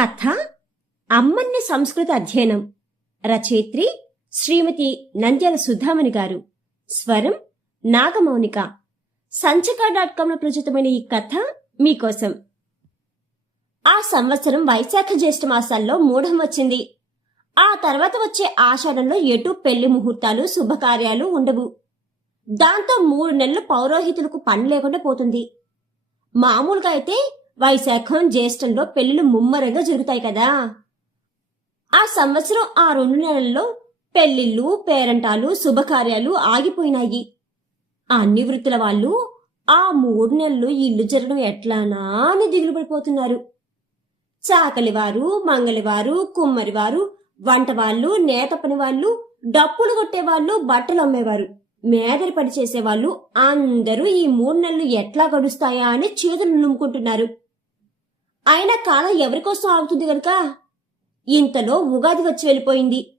కథ అమ్మన్ని సంస్కృత అధ్యయనం. రచయిత్రి శ్రీమతి నంద్యాల సుధామణి గారు. స్వరం నాగమౌనిక. సంచిక డాట్ కాంలో ప్రచురితమైన ఈ కథ మీకోసం. ఆ సంవత్సరం వైశాఖ జ్యేష్ఠ మాసాల్లో మూఢం వచ్చింది. ఆ తర్వాత వచ్చే ఆషాఢంలో ఎటు పెళ్ళి ముహూర్తాలు శుభకార్యాలు ఉండవు. దాంతో మూడు నెలలు పౌరోహితులకు పని లేకుండా పోతుంది. మామూలుగా అయితే వైశాఖం జ్యేష్ఠంలో పెళ్ళిలు ముమ్మరంగా జరుగుతాయి కదా. ఆ సంవత్సరం ఆ రెండు నెలల్లో పెళ్ళిళ్ళు పేరంటాలు శుభకార్యాలు ఆగిపోయినాయి. అన్ని వృత్తుల వాళ్ళు ఆ మూడు నెలలు ఇల్లు జరగడం ఎట్లానా అని దిగులు పడిపోతున్నారు. చాకలివారు మంగలివారు కుమ్మరివారు వంట వాళ్ళు నేత పని వాళ్ళు డప్పులు కొట్టేవాళ్ళు బట్టలు అమ్మేవారు. మేదరి పని చేసేవాళ్ళు అందరూ ఈ మూడు నెలలు ఎట్లా గడుస్తాయా అని చేతులు నుమ్ముకుంటున్నారు. అయినా కాలం ఎవరికోసం ఆగుతుంది గనుక? ఇంతలో ఉగాది వచ్చి వెళ్ళిపోయింది.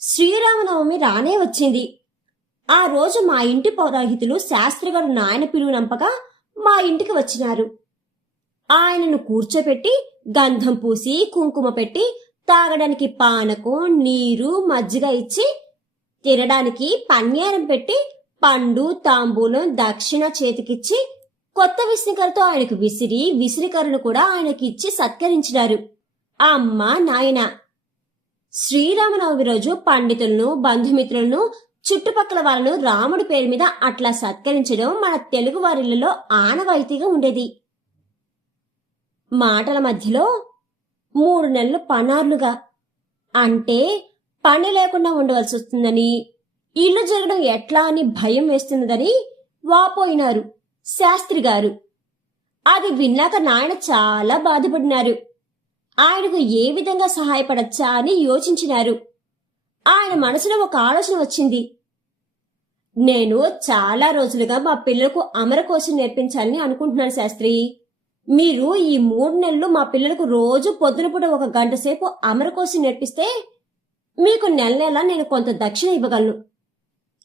శ్రీరామనవమి రానే వచ్చింది. ఆ రోజు మా ఇంటి పౌరాహితులు శాస్త్రిగారు నాయన పిలువనంపగా మా ఇంటికి వచ్చినారు. ఆయనను కూర్చోపెట్టి గంధం పూసి కుంకుమ పెట్టి తాగడానికి పానకం నీరు మజ్జిగ ఇచ్చి తినడానికి పన్యారం పెట్టి పండు తాంబూలం దక్షిణ చేతికిచ్చి కొత్త విసిరికరతో ఆయనకు విసిరి విసిరికరను కూడా ఆయనకి ఇచ్చి సత్కరించినారు. అమ్మ నాయన! శ్రీరామనవమి రోజు పండితులను బంధుమిత్రులను చుట్టుపక్కల వాళ్ళను రాముడి పేరు మీద అట్లా సత్కరించడం మన తెలుగు వారిలలో ఆనవాయితీగా ఉండేది. మాటల మధ్యలో మూడు నెలలు పనార్లుగా. అంటే పని లేకుండా ఉండవలసి వస్తుందని ఇల్లు జరగడం ఎట్లా అని భయం వేస్తున్నదని వాపోయినారు. శాస్త్రి గారు. అది విన్నాక నాయన చాలా బాధపడినారు. ఆయనకు ఏ విధంగా సహాయపడచ్చా అని యోచించినారు. ఆయన మనసులో ఒక ఆలోచన వచ్చింది. నేను చాలా రోజులుగా మా పిల్లలకు అమర కోసం నేర్పించాలని అనుకుంటున్నాను శాస్త్రి. మీరు ఈ మూడు నెలలు మా పిల్లలకు రోజు పొద్దునపూట ఒక గంట సేపు అమర కోసం నేర్పిస్తే మీకు నెల నెల నేను కొంత దక్షిణ ఇవ్వగలను.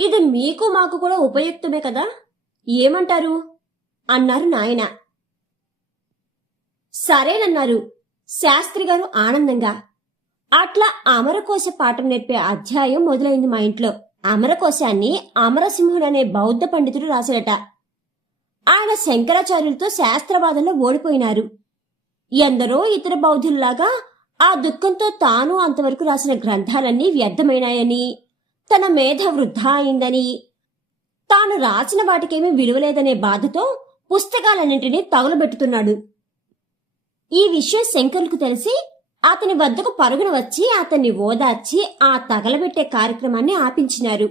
ఇది మీకు మాకు కూడా ఉపయుక్తమే కదా? ఏమంటారు? అన్నారు నాయన. సరేనన్నారు. శాస్త్రిగారు ఆనందంగా. అట్లా అమరకోశ పాఠం నేర్పే అధ్యాయం మొదలైంది మా ఇంట్లో. అమరకోశాన్ని అమరసింహుడు అనే బౌద్ధ పండితుడు రాశాడట. ఆయన శంకరాచార్యులతో శాస్త్రవాదంలో ఓడిపోయినారు. ఎందరో ఇతర బౌద్ధుల్లాగా ఆ దుఃఖంతో తాను అంతవరకు రాసిన గ్రంథాలన్నీ వ్యర్థమైనాయని తన మేధ వృద్ధా అయిందని తాను రాసిన వాటికేమీ విలువలేదనే బాధతో పుస్తకాలన్నింటినీ తగులబెట్టుతున్నాడు. ఈ విషయం శంకర్కు తెలిసి అతని వద్దకు పరుగున వచ్చి అతన్ని ఓదార్చి ఆ తగలబెట్టే కార్యక్రమాన్ని ఆపించినారు.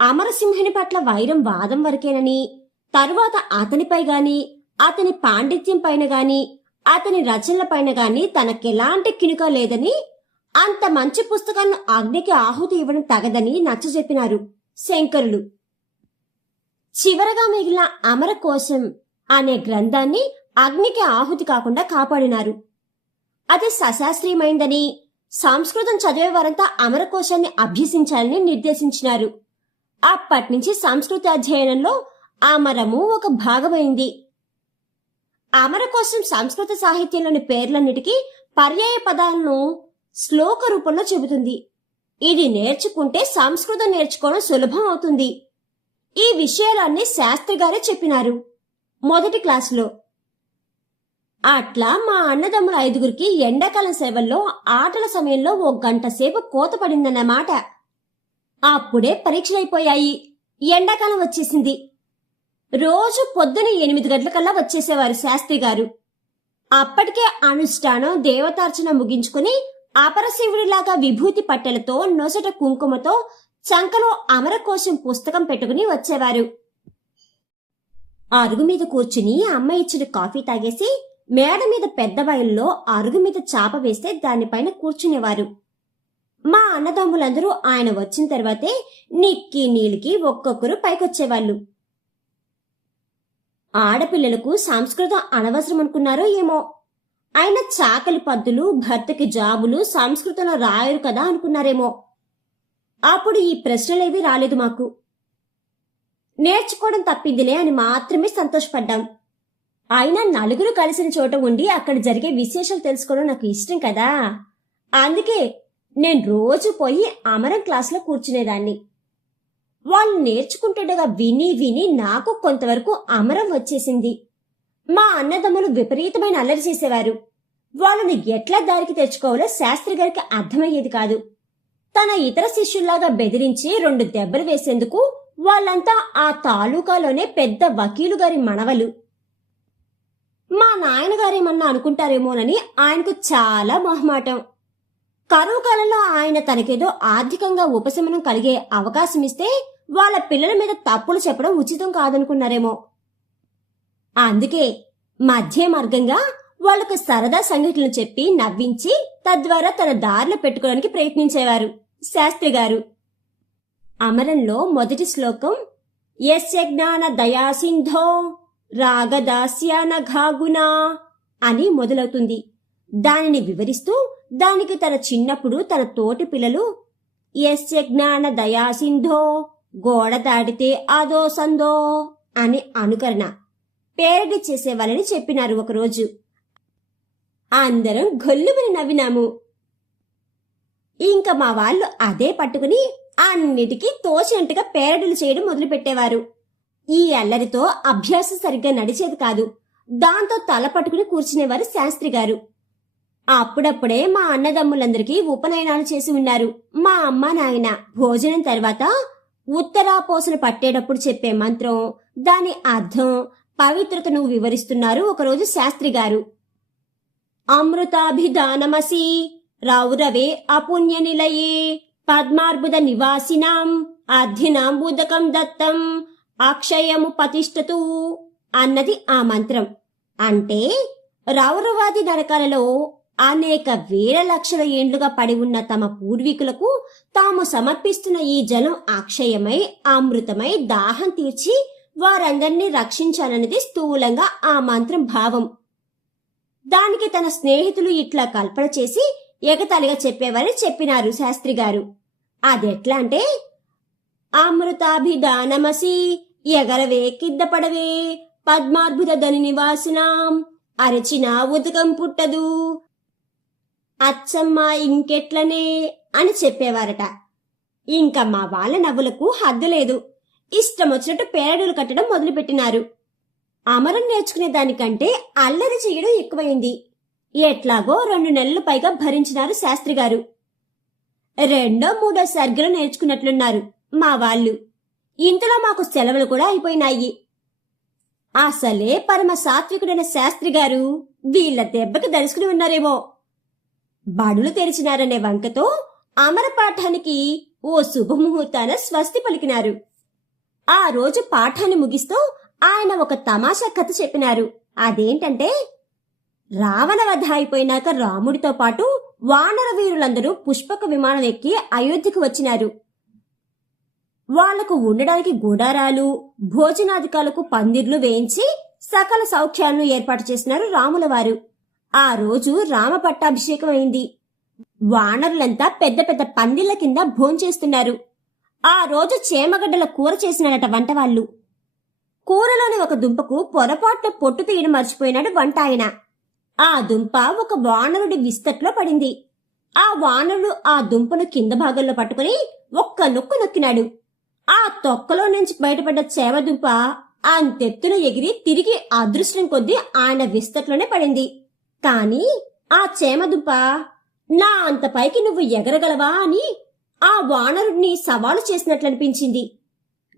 అమరసింహుని పట్ల వైరం వాదం వరకేనని తరువాత అతనిపై గాని అతని పాండిత్యం పైన గాని అతని రచనల పైన గాని తనకెలాంటి కినుక లేదని అంత మంచి పుస్తకాలను అగ్నికి ఆహుతి ఇవ్వడం తగదని నచ్చజెప్పినారు శంకరులు. చివరగా మిగిలిన అమర కోసం అనే గ్రంథాన్ని అగ్నికి ఆహుతి కాకుండా కాపాడినారు. అది సశాస్త్రీయమైందని సంస్కృతం చదివే వారంతా అమరకోశాన్ని అభ్యసించాలని నిర్దేశించినారు. అప్పటినుంచి సంస్కృత అధ్యయనంలో అమరము ఒక భాగమైంది. అమరకోశం సంస్కృత సాహిత్యంలోని పేర్లన్నిటికీ పర్యాయ పదాలను శ్లోక రూపంలో చెబుతుంది. ఇది నేర్చుకుంటే సంస్కృతం నేర్చుకోవడం సులభం అవుతుంది. ఈ విషయాలన్నీ శాస్త్రి గారే చెప్పినారు. మొదటి క్లాసులో. అట్లా మా అన్నదమ్ముల ఐదుగురికి ఎండాకాలం సేవల్లో ఆటల సమయంలో ఓ గంట సేపు కోత పడిందన్నమాట అప్పుడే పరీక్షలైపోయాయి. ఎండాకాలం వచ్చేసింది. రోజు పొద్దున ఎనిమిది గంటలకల్లా వచ్చేసేవారు శాస్త్రి గారు. అప్పటికే అనుష్ఠానం దేవతార్చన ముగించుకుని అపరశివుడిలాగా విభూతి పట్టెలతో నొసట కుంకుమతో చంకలో అమరకోశం పుస్తకం పెట్టుకుని వచ్చేవారు. అరుగు మీద కూర్చుని అమ్మ ఇచ్చిన కాఫీ తాగేసి మేడ మీద పెద్ద బయల్లో అరుగు మీద చాప వేస్తే దానిపైన కూర్చునేవారు. మా అన్నదమ్ములందరూ ఆయన వచ్చిన తర్వాతే నిక్కి నీలికి ఒక్కొక్కరు పైకొచ్చేవాళ్ళు. ఆడపిల్లలకు సంస్కృతం అనవసరం అనుకున్నారో ఏమో. ఆయన చాకలి పద్దులు భర్తకి జాబులు సంస్కృతంలో రాయరు కదా అనుకున్నారేమో. అప్పుడు ఈ ప్రశ్నలేవి రాలేదు మాకు. నేర్చుకోవడం తప్పిందిలే అని మాత్రమే సంతోషపడ్డాం. అయినా నలుగురు కలిసిన చోట ఉండి అక్కడ జరిగే విశేషాలు తెలుసుకోవడం నాకు ఇష్టం కదా. అందుకే నేను రోజు పోయి అమరం క్లాసులో కూర్చునేదాన్ని. వాళ్ళు నేర్చుకుంటుండగా విని విని నాకు కొంతవరకు అమరం వచ్చేసింది. మా అన్నదమ్ములు విపరీతమైన అల్లరి చేసేవారు. వాళ్ళని ఎట్లా దారికి తెచ్చుకోవాలో శాస్త్రి గారికి అర్థమయ్యేది కాదు. తన ఇతర శిష్యుల్లాగా బెదిరించి రెండు దెబ్బలు వేసేందుకు వాళ్ళంతా ఆ తాలూకాలోనే పెద్ద వకీలు గారి మనవలు. మా నాయనగారేమన్నా అనుకుంటారేమోనని ఆయనకు చాలా మొహమాటం. కరువు కాలంలో ఆయన తనకేదో ఆర్థికంగా ఉపశమనం కలిగే అవకాశం ఇస్తే వాళ్ళ పిల్లల మీద తప్పులు చెప్పడం ఉచితం కాదనుకున్నారేమో. అందుకే మధ్య మార్గంగా వాళ్ళకు సరదా సంఘటనలు చెప్పి నవ్వించి తద్వారా తన దారిలో పెట్టుకోవడానికి ప్రయత్నించేవారు. శాస్త్రి గారు అమరంలో మొదటి శ్లోకం యస్య జ్ఞాన దయాసింధో రాగదాస్యానఘాగునా అని మొదలవుతుంది. దానిని వివరిస్తూ దానికి తన చిన్నప్పుడు తన తోటి పిల్లలు యస్య జ్ఞాన దయాసింధో గోడ దాటితే అదో సందో అని అనుకరణ. పేరడి చేసేవాళ్ళని చెప్పినారు ఒకరోజు. అందరం గొల్లుమని నవ్వినాము. ఇంకా మా వాళ్ళు అదే పట్టుకుని అన్నిటికీ తోచినట్టుగా పేరడులు చేయడం మొదలుపెట్టేవారు. ఈ అల్లరితో అభ్యాసం సరిగ్గా నడిచేది కాదు. దాంతో తల పట్టుకుని కూర్చునేవారు శాస్త్రి గారు. అప్పుడప్పుడే మా అన్నదమ్ములందరికీ ఉపనయనాలు చేసి ఉన్నారు. మా అమ్మ నాయన భోజనం తర్వాత ఉత్తరాపోసలు పట్టేటప్పుడు చెప్పే మంత్రం దాని అర్థం పవిత్రతను వివరిస్తున్నారు ఒకరోజు శాస్త్రి గారు. అమృతాభిధానమసి రౌరవే అపుణ్య నిలయే పద్మార్బుద నివాసినాం అర్ధినాంబుదకం దత్తం అక్షయము పతిష్టతు అన్నది ఆ మంత్రం. అంటే రౌరవాది నరకాలలో అనేక వేల లక్షల ఏండ్లుగా పడి ఉన్న తమ పూర్వీకులకు తాము సమర్పిస్తున్న ఈ జలం అక్షయమై అమృతమై దాహం తీర్చి వారందరినీ రక్షించాలన్నది స్థూలంగా ఆ మంత్రం భావం. దానికి తన స్నేహితులు ఇట్లా కల్పన చేసి ఎగతాళిగా చెప్పేవారని చెప్పినారు శాస్త్రి గారు. అదెట్లా అంటే అమృతాభిధానమసి ఎగరవే కింద పడవే పద్మార్బుద ధని నివాసినాం అరచిన ఉదకం పుట్టదు అచ్చమ్మ ఇంకెట్లనే అని చెప్పేవారట. ఇంకా మా వాళ్ళ నవ్వులకు హద్దు లేదు. ఇష్టం వచ్చినట్టు పేరడులు కట్టడం మొదలుపెట్టినారు. అమరం నేర్చుకునే దానికంటే అల్లరి చేయడం ఎక్కువైంది. ఎట్లాగో రెండు నెలలు పైగా భరించినారు శాస్త్రి గారు రెండో మూడో సర్గలు నేర్చుకున్నట్లున్నారు మా వాళ్ళు. ఇంతలో మాకు సెలవులు కూడా అయిపోయినాయి. అసలే పరమ సాత్వికుడైన శాస్త్రి గారు వీళ్ళ దెబ్బకి దలుచుకుని ఉన్నారేమో. బడులు తెరిచినారనే వంకతో అమర పాఠానికి ఓ శుభముహూర్తాన స్వస్తి పలికినారు. ఆ రోజు పాఠాన్ని ముగిస్తూ ఆయన ఒక తమాషా కథ చెప్పినారు. అదేంటంటే రావణ వధ అయిపోయినాక రాముడితో పాటు వానర వీరులందరూ పుష్పక విమానం ఎక్కి అయోధ్యకు వచ్చినారు. వాళ్ళకు ఉండడానికి గుడారాలు భోజనాధికాలకు పందిర్లు వేయించి సకల సౌఖ్యాలను ఏర్పాటు చేసినారు రాముల వారు. ఆ రోజు రామ పట్టాభిషేకం అయింది. వానరులంతా పెద్ద పెద్ద పందిళ్ళ కింద భోంచేస్తున్నారు. ఆ రోజు చేమగడ్డల కూర చేసినారట వంట వాళ్ళు కూరలోని ఒక దుంపకు పొరపాటున పొట్టు తీయడం మర్చిపోయినాడు వంట ఆయన ఆ దుంప ఒక వానరుడి విస్తట్లో పడింది. ఆ వానరుడు ఆ దుంపను కింద భాగంలో పట్టుకుని ఒక్క నొక్కు నొక్కినాడు. ఆ తొక్కలో నుంచి బయటపడ్డ చేమదుంప అంతెత్తున ఎగిరి తిరిగి అదృష్టం కొద్దీ ఆయన విస్తట్లోనే పడింది. కాని ఆ చేమదుంప నా అంత పైకి నువ్వు ఎగరగలవా? అని ఆ వానరుడిని సవాలు చేసినట్లనిపించింది.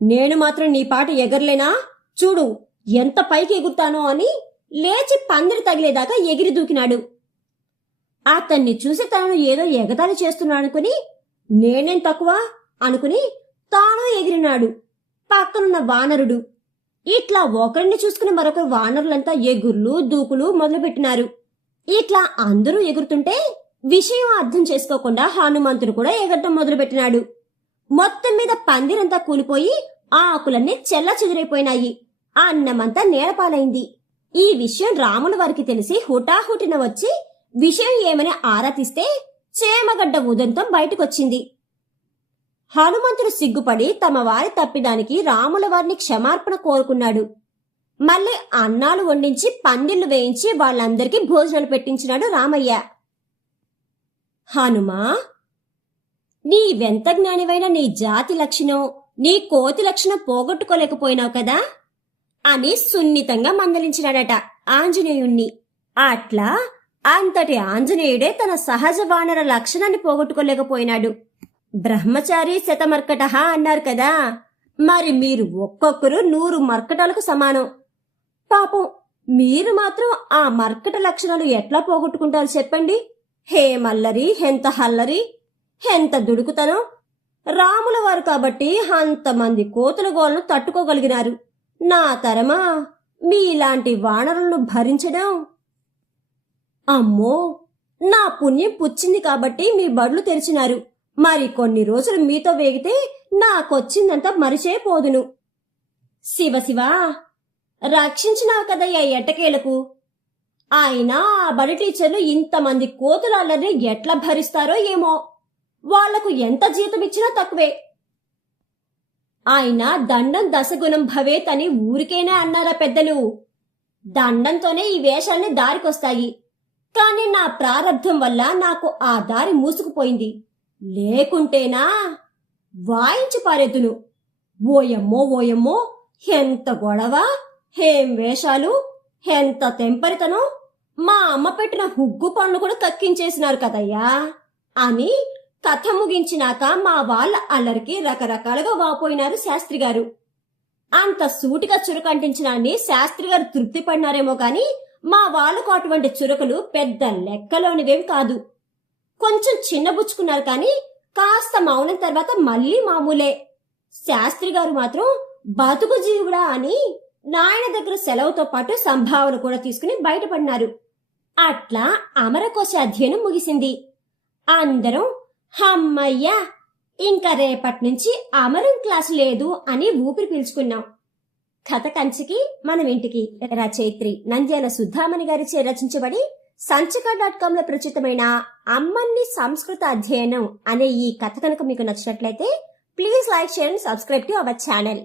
నేను మాత్రం నీ పాట ఎగరలేనా? చూడు ఎంత పైకి ఎగురుతానో అని లేచి పందిరి తగిలేదాకా ఎగిరి దూకినాడు. అతన్ని చూసి తనను ఏదో ఎగతాళి చేస్తున్నాడనుకుని నేనేం తక్కువ? అనుకుని తాను ఎగిరినాడు. పక్కనున్న వానరుడు. ఇట్లా ఒకరిని చూసుకుని మరొకరు వానరులంతా ఎగుర్లు దూకులు మొదలుపెట్టినారు. ఇట్లా అందరూ ఎగురుతుంటే విషయం అర్థం చేసుకోకుండా హనుమంతుడు కూడా ఎగరటం మొదలుపెట్టినాడు. మొత్తం మీద పందిరంతా కూలిపోయి ఆ ఆకులన్నీ చెల్ల చెదిరైపోయినాయి. ఆ అన్నమంతా నేలపాలైంది. ఈ విషయం రాముల వారికి తెలిసి హుటాహుటిన వచ్చి విషయం ఏమని ఆరా తీస్తే చేమగడ్డ ఉదంతం బయటకొచ్చింది. హనుమంతుడు సిగ్గుపడి తమ వారి తప్పిదానికి రాముల వారిని క్షమార్పణ కోరుకున్నాడు. మళ్ళీ అన్నాలు వండించి పందిళ్ళు వేయించి వాళ్ళందరికీ భోజనాలు పెట్టించినాడు రామయ్య. హనుమా నీవెంత జ్ఞానివైన నీ జాతి లక్షణం నీ కోతి లక్షణం పోగొట్టుకోలేకపోయినావు కదా? అని సున్నితంగా మందలించినాడట ఆంజనేయుణ్ణి. అట్లా అంతటి ఆంజనేయుడే తన సహజ వానర లక్షణాన్ని పోగొట్టుకోలేకపోయినాడు. బ్రహ్మచారి శతమర్కట అన్నారు కదా మరి మీరు ఒక్కొక్కరు నూరు మర్కటాలకు సమానం. పాపం మీరు మాత్రం ఆ మర్కట లక్షణాలు ఎట్లా పోగొట్టుకుంటారు చెప్పండి? హే మల్లరి హెంత హల్లరి హెంత దుడుకుతనం. రాముల వారు కాబట్టి అంతమంది కోతుల గోలను తట్టుకోగలిగినారు. నా తరమా మీలాంటి వానరులను భరించడం? అమ్మో నా పుణ్యం పుచ్చింది కాబట్టి మీ బడులు తెరిచినారు. మరి కొన్ని రోజులు మీతో వేగితే నాకొచ్చిందంతా మరిచేపోదును శివ రక్షించినావు కదయ్యా ఎట్టకేలకు. అయినా ఆ బడి టీచర్లు ఇంతమంది కోతులాళ్ళని ఎట్లా భరిస్తారో ఏమో. వాళ్ళకు ఎంత జీతం ఇచ్చినా తక్కువే. ఆయన దండం దశగుణం భవేత్ అని ఊరికేనే అన్నారా పెద్దలు. దండంతోనే ఈ వేషాన్ని దారికొస్తాయి. కానీ నా ప్రారంధం వల్ల నాకు ఆ దారి మూసుకుపోయింది. లేకుంటేనా? వాయించి పారెద్దును. ఓయమ్మో ఓయమ్మో ఎంత గొడవ హేం వేషాలు ఎంత తెంపరితనం. మా అమ్మ పెట్టిన హుగ్గు పనులు కూడా కక్కించేసినారు కదయ్యా. అని కథ ముగించినాక మా వాళ్ళ అల్లరికి రకరకాలుగా వాపోయినారు శాస్త్రి గారు. అంత సూటిగా చురకంటించినాన్ని శాస్త్రి గారు తృప్తి పడినారేమో కాని మా వాళ్ళకు అటువంటి చురకలు పెద్ద లెక్కలోనివేం కాదు. కొంచెం చిన్నబుచ్చుకున్నారు కానీ కాస్త మౌనం తర్వాత మళ్ళీ మామూలే. శాస్త్రి గారు మాత్రం బతుకు జీవుడా అని నాయన దగ్గర సెలవుతో పాటు సంభావన కూడా తీసుకుని బయటపడినారు. అట్లా అమరకోశ అధ్యయనం ముగిసింది. అందరం హమ్మయ్యా ఇంకా రేపటి నుంచి అమరం క్లాసు లేదు అని ఊపిరి పీల్చుకున్నాం. కథ కంచికి మనం ఇంటికి. రచయిత్రి నంద్యాల సుధామణి గారిచే రచించబడి సంచిక డాట్ కామ్లో ప్రచురితమైన అమ్మన్ని సంస్కృత అధ్యయనం అనే ఈ కథ కనుక మీకు నచ్చినట్లయితే please like share and subscribe to our channel.